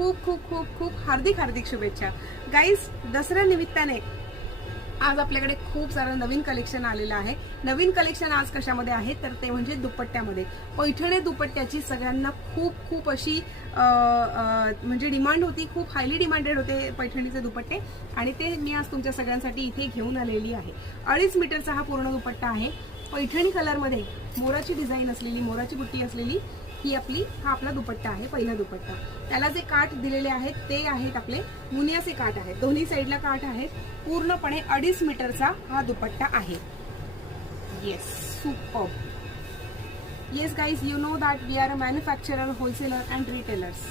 खूप खूप खूप खूप हार्दिक हार्दिक शुभेच्छा गाईज. दसऱ्या निमित्ताने आज आपल्याकडे खूप सारं नवीन कलेक्शन आलेलं आहे. नवीन कलेक्शन आज कशामध्ये आहे तर ते म्हणजे दुपट्ट्यामध्ये. पैठणी दुपट्ट्याची सगळ्यांना खूप खूप अशी म्हणजे डिमांड होती, खूप हायली डिमांडेड होते पैठणीचे दुपट्टे आणि ते मी आज तुमच्या सगळ्यांसाठी इथे घेऊन आलेली आहे. 2.5 मीटरचा हा पूर्ण दुपट्टा आहे. पैठणी कलरमध्ये मोराची डिझाईन असलेली, मोराची बुट्टी असलेली ही हा आपला दुपट्टा आहे, पहिला दुपट्टा. त्याला जे काठ दिलेले आहेत ते आहेत आपले मुनियाचे काठ आहेत, दोन्ही साईडला काठ आहेत. पूर्णपणे 2.5 मीटरचा हा दुपट्टा आहे. Yes, super. Yes guys, you know that we are a manufacturer, wholesaler and retailers.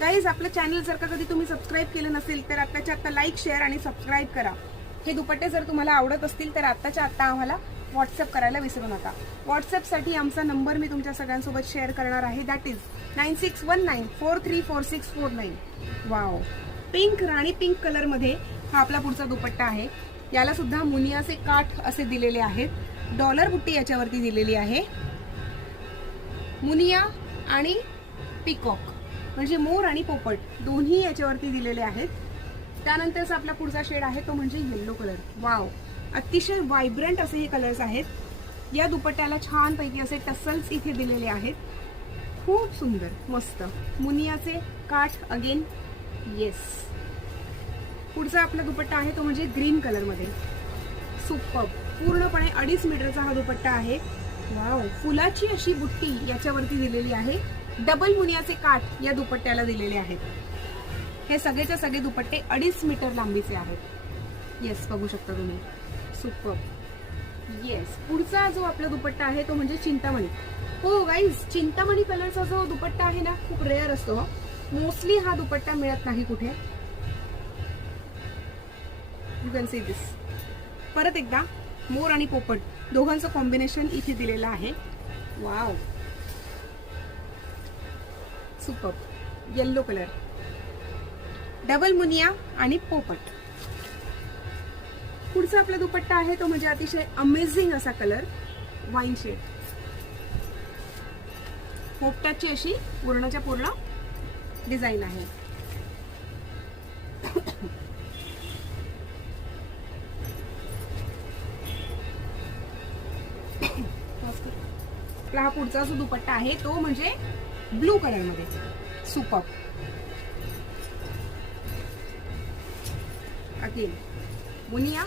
Guys, आपलं चॅनल जर का कधी तुम्ही सबस्क्राईब केलं नसेल तर आत्ताच्या आत्ता लाईक, शेअर आणि सबस्क्राईब करा. हे दुपट्टे जर तुम्हाला आवडत असतील तर आत्ताच्या आत्ता आम्हाला व्हॉट्सअप करायला विसरू नका. व्हॉट्सअपसाठी आमचा नंबर मी तुमच्या सगळ्यांसोबत शेअर करणार आहे. That is 9619434649. Wow, pink, Rani pink colour मध्ये हा आपला पुढचा दुपट्टा आहे. याला सुद्धा मुनियाचे काठ असे दिलेले आहेत. डॉलर बुट्टी याच्यावरती दिलेली आहे. मुनिया आणि पिकॉक म्हणजे मोर आणि पोपट दोन्ही याच्यावरती दिलेले आहेत. त्यानंतरचा आपला पुढचा शेड आहे तो म्हणजे येलो कलर. वाव, अतिशय व्हायब्रंट असे हे कलर्स आहेत. या दुपट्ट्याला छान पैकी असे टसल्स इथे दिलेले आहेत. खूप सुंदर, मस्त. मुनियाचे काठ अगेन. येस, पुढचा आपला दुपट्टा आहे तो म्हणजे ग्रीन कलर मध्ये. सुपर. पूर्णपणे 2.5 मीटरचा हा दुपट्टा आहे. वाव, फुलाची अशी बुट्टी याच्यावरती दिलेली आहे. डबल मुनियाचे काठ या दुपट्ट्याला दिलेले आहेत. हे सगळेचे सगळे दुपट्टे 2.5 मीटर लांबीचे आहेत. येस, बघू शकता तुम्ही. सुपर. येस, पुढचा जो आपला दुपट्टा आहे तो म्हणजे चिंतामणी. हो गाईज, चिंतामणी कलरचा जो दुपट्टा आहे ना खूप रेअर असतो. मोस्टली हा दुपट्टा मिळत नाही कुठे. You can see this. परत एकदा मोर आणि पोपट दोघांचं कॉम्बिनेशन इथे दिलेलं आहे. Wow, super. Yellow colour, double Muniya आणि पोपट. पुढचा आपला दुपट्टा आहे तो म्हणजे अतिशय अमेझिंग असा कलर, वाईन शेड. पोपटाची अशी पूर्णच्या पूर्ण डिझाईन आहे. आपला हा पुढचा जो दुपट्टा आहे तो म्हणजे ब्लू कलर मध्ये. सुपर. अगेन मुनिया